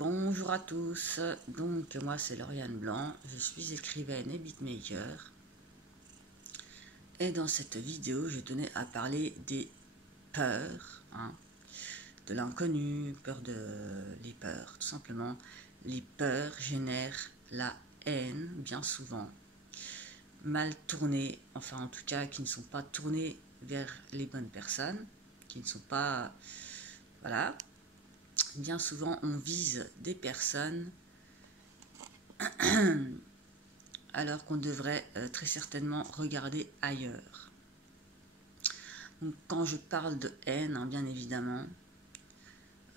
Bonjour à tous, donc moi c'est Lauriane Blanc, je suis écrivaine et beatmaker et dans cette vidéo je tenais à parler des peurs, de l'inconnu, les peurs, tout simplement. Les peurs génèrent la haine bien souvent, mal tournées, enfin en tout cas qui ne sont pas tournées vers les bonnes personnes, qui ne sont pas, voilà. Bien souvent, on vise des personnes alors qu'on devrait très certainement regarder ailleurs. Donc, quand je parle de haine, bien évidemment,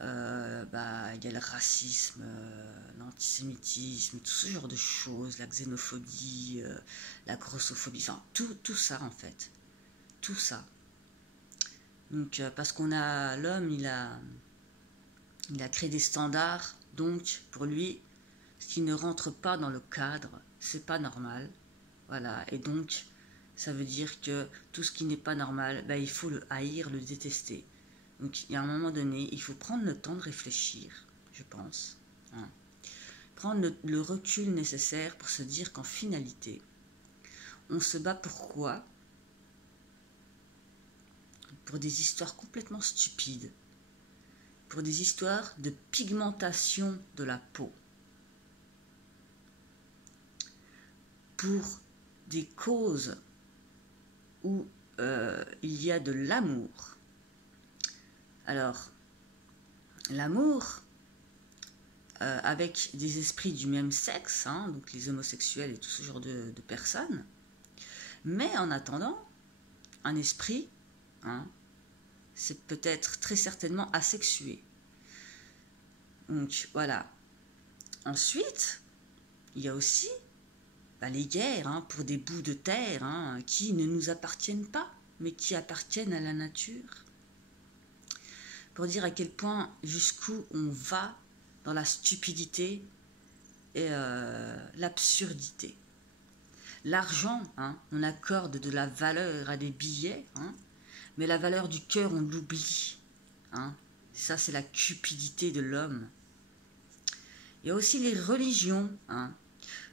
il y a le racisme, l'antisémitisme, tout ce genre de choses, la xénophobie, la grossophobie, enfin tout ça en fait, tout ça. Donc parce qu'on a l'homme, il a créé des standards, donc pour lui, ce qui ne rentre pas dans le cadre, c'est pas normal. Voilà, et donc ça veut dire que tout ce qui n'est pas normal, il faut le haïr, le détester. Donc il y a un moment donné, il faut prendre le temps de réfléchir, je pense. Prendre le recul nécessaire pour se dire qu'en finalité, on se bat pour quoi? Pour des histoires complètement stupides. Pour des histoires de pigmentation de la peau. Pour des causes où il y a de l'amour. Alors, l'amour avec des esprits du même sexe, donc les homosexuels et tout ce genre de personnes, mais en attendant, un esprit, c'est peut-être très certainement asexué. Donc voilà. Ensuite, il y a aussi les guerres pour des bouts de terre qui ne nous appartiennent pas, mais qui appartiennent à la nature. Pour dire à quel point, jusqu'où on va dans la stupidité et l'absurdité. L'argent, on accorde de la valeur à des billets, mais la valeur du cœur, on l'oublie. Ça, c'est la cupidité de l'homme. Il y a aussi les religions,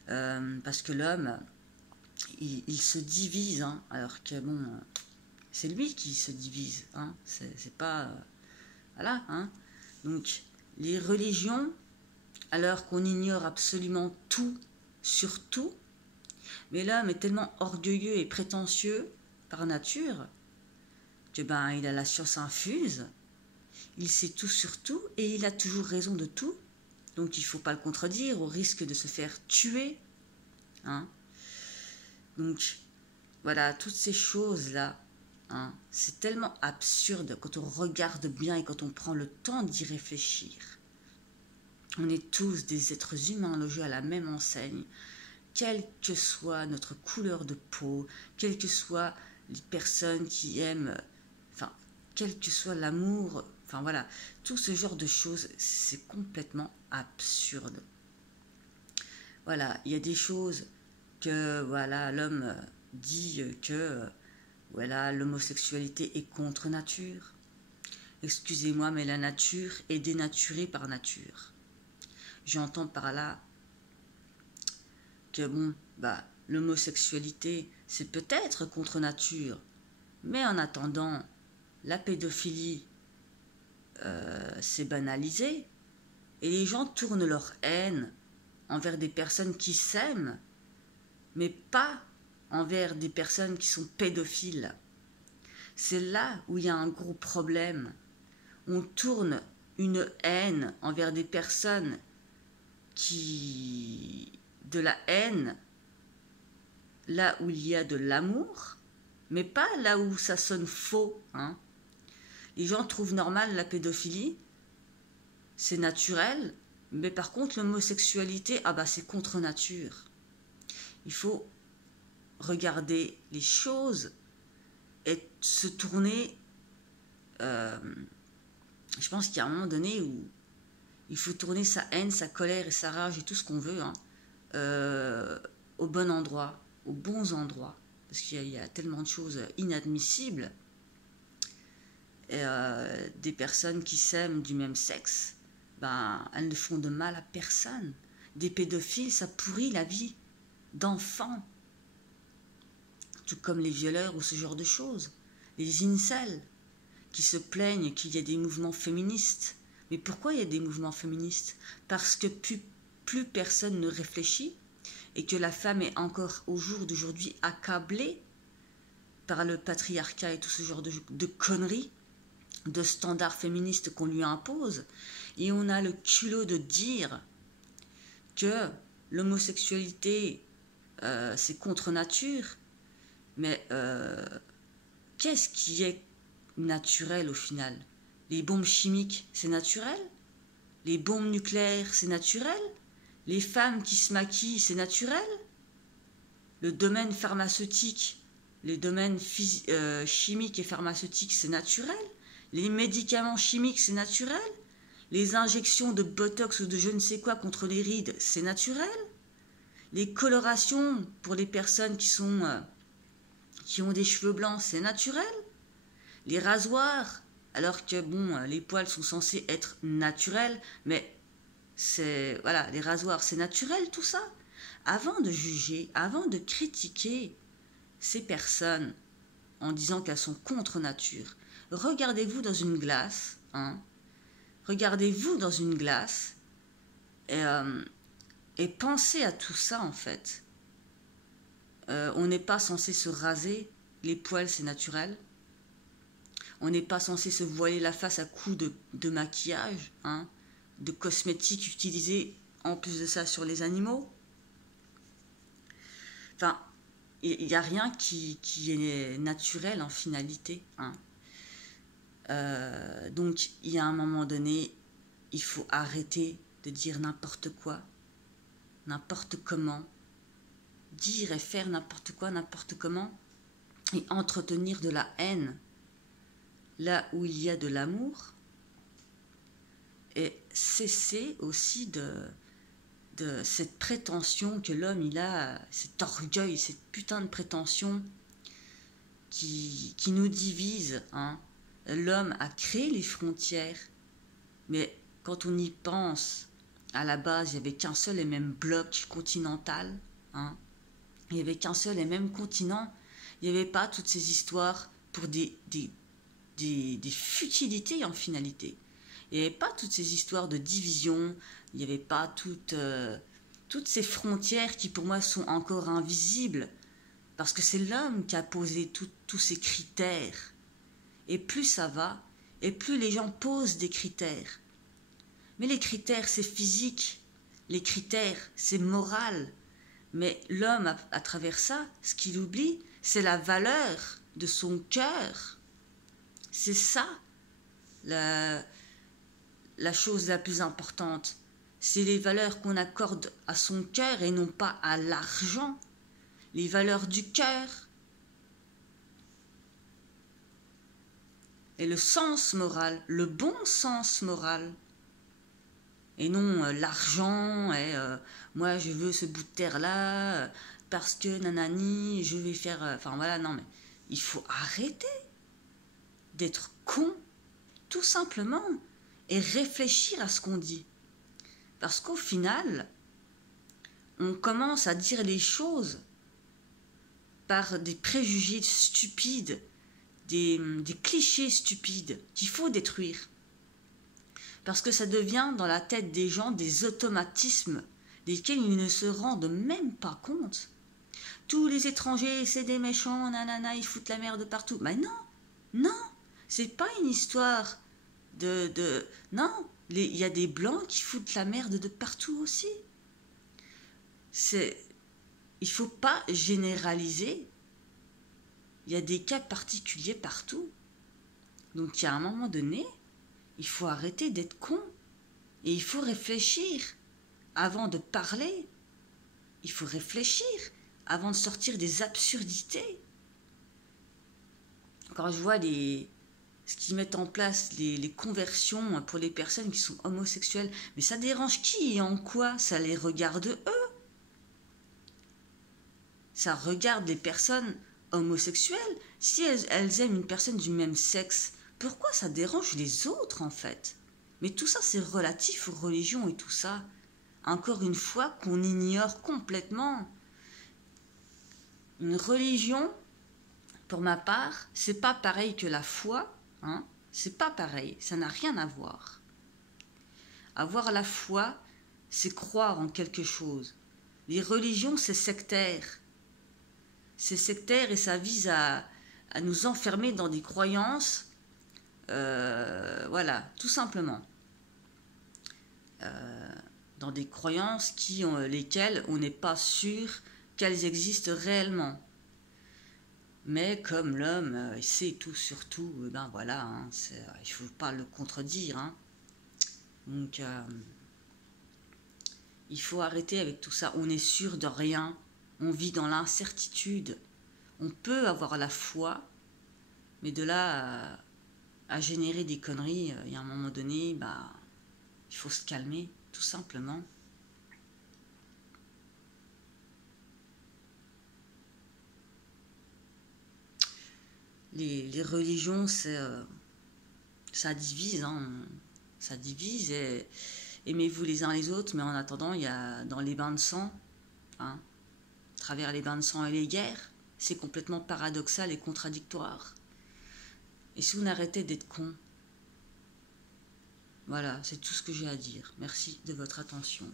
parce que l'homme, il se divise, alors que bon, c'est lui qui se divise, c'est pas... voilà, donc les religions, alors qu'on ignore absolument tout sur tout, mais l'homme est tellement orgueilleux et prétentieux par nature que il a la science infuse, il sait tout sur tout et il a toujours raison de tout, donc il ne faut pas le contredire au risque de se faire tuer. Donc voilà, toutes ces choses-là, c'est tellement absurde quand on regarde bien et quand on prend le temps d'y réfléchir. On est tous des êtres humains logés à la même enseigne, quelle que soit notre couleur de peau, quelles que soient les personnes qui aiment, quel que soit l'amour, voilà, tout ce genre de choses, c'est complètement absurde. Voilà, il y a des choses que l'homme dit que l'homosexualité est contre nature. Excusez-moi, mais la nature est dénaturée par nature. J'entends par là que l'homosexualité, c'est peut-être contre nature, mais en attendant, la pédophilie, c'est banalisé, et les gens tournent leur haine envers des personnes qui s'aiment, mais pas envers des personnes qui sont pédophiles. C'est là où il y a un gros problème. On tourne une haine envers des personnes de la haine, là où il y a de l'amour, mais pas là où ça sonne faux. Les gens trouvent normal la pédophilie, c'est naturel, mais par contre l'homosexualité, c'est contre nature. Il faut regarder les choses et se tourner. Je pense qu'il y a un moment donné où il faut tourner sa haine, sa colère et sa rage et tout ce qu'on veut au bon endroit, aux bons endroits, parce qu'il y a tellement de choses inadmissibles. Et des personnes qui s'aiment du même sexe, ben, elles ne font de mal à personne. Des pédophiles, ça pourrit la vie d'enfants. Tout comme les violeurs ou ce genre de choses. Les incels qui se plaignent qu'il y a des mouvements féministes. Mais pourquoi il y a des mouvements féministes? Parce que plus personne ne réfléchit et que la femme est encore au jour d'aujourd'hui accablée par le patriarcat et tout ce genre de conneries, de standards féministes qu'on lui impose. Et on a le culot de dire que l'homosexualité, c'est contre nature. Mais qu'est-ce qui est naturel au final? Les bombes chimiques, c'est naturel? Les bombes nucléaires, c'est naturel? Les femmes qui se maquillent, c'est naturel? Le domaine pharmaceutique, les domaines chimiques et pharmaceutiques, c'est naturel? Les médicaments chimiques, c'est naturel? Les injections de botox ou de je ne sais quoi contre les rides, c'est naturel? Les colorations pour les personnes qui ont des cheveux blancs, c'est naturel? Les rasoirs, alors que bon, les poils sont censés être naturels, mais voilà, les rasoirs, c'est naturel tout ça. Avant de juger, avant de critiquer ces personnes en disant qu'elles sont contre nature, regardez-vous dans une glace, hein, regardez-vous dans une glace et pensez à tout ça en fait. On n'est pas censé se raser, les poils c'est naturel. On n'est pas censé se voiler la face à coups de maquillage, hein, de cosmétiques utilisés en plus de ça sur les animaux. Enfin, il n'y a rien qui est naturel en finalité. Hein. Donc, il y a un moment donné, il faut arrêter de dire n'importe quoi, n'importe comment, dire et faire n'importe quoi, n'importe comment, et entretenir de la haine là où il y a de l'amour, et cesser aussi de cette prétention que l'homme il a, cet orgueil, cette putain de prétention qui nous divise. Hein. L'homme a créé les frontières, mais quand on y pense, à la base, il n'y avait qu'un seul et même bloc continental. Hein. Il n'y avait qu'un seul et même continent. Il n'y avait pas toutes ces histoires pour des futilités en finalité. Il n'y avait pas toutes ces histoires de division, il n'y avait pas toutes ces frontières qui pour moi sont encore invisibles, parce que c'est l'homme qui a posé tous ces critères. Et plus ça va, et plus les gens posent des critères. Mais les critères, c'est physique, les critères, c'est moral. Mais l'homme, à travers ça, ce qu'il oublie, c'est la valeur de son cœur. C'est ça, la chose la plus importante. C'est les valeurs qu'on accorde à son cœur et non pas à l'argent. Les valeurs du cœur. Et le sens moral, le bon sens moral. Et non l'argent et moi je veux ce bout de terre-là parce que nanani, je vais faire... Enfin voilà, non mais il faut arrêter d'être con, tout simplement, et réfléchir à ce qu'on dit. Parce qu'au final, on commence à dire les choses par des préjugés stupides, des clichés stupides qu'il faut détruire. Parce que ça devient dans la tête des gens des automatismes desquels ils ne se rendent même pas compte. Tous les étrangers, c'est des méchants, nanana, ils foutent la merde partout. Mais non, non, c'est pas une histoire non, il y a des blancs qui foutent la merde de partout aussi. Il faut pas généraliser. Il y a des cas particuliers partout. Donc, il y a un moment donné, il faut arrêter d'être con. Et il faut réfléchir avant de parler. Il faut réfléchir avant de sortir des absurdités. Quand je vois ce qu'ils mettent en place, les conversions pour les personnes qui sont homosexuelles, mais ça dérange qui et en quoi? Ça les regarde eux. Ça regarde les personnes homosexuelles. Si elles aiment une personne du même sexe, pourquoi ça dérange les autres en fait? Mais tout ça, c'est relatif aux religions et tout ça. Encore une fois, qu'on ignore complètement. Une religion, pour ma part, c'est pas pareil que la foi, hein. C'est pas pareil, ça n'a rien à voir. Avoir la foi, c'est croire en quelque chose. Les religions, c'est sectaire. C'est sectaire et ça vise à nous enfermer dans des croyances. Voilà, tout simplement. Dans des croyances lesquelles on n'est pas sûr qu'elles existent réellement. Mais comme l'homme sait tout sur tout, ben voilà, hein, il ne faut pas le contredire. Hein. Donc, il faut arrêter avec tout ça. On est sûr de rien. On vit dans l'incertitude. On peut avoir la foi, mais de là à générer des conneries, il y a un moment donné, bah, il faut se calmer, tout simplement. Les religions, ça divise, hein. Ça divise et aimez-vous les uns les autres, mais en attendant, il y a dans les bains de sang, hein, à travers les bains de sang et les guerres, c'est complètement paradoxal et contradictoire. Et si on arrêtait d'être con, voilà, c'est tout ce que j'ai à dire. Merci de votre attention.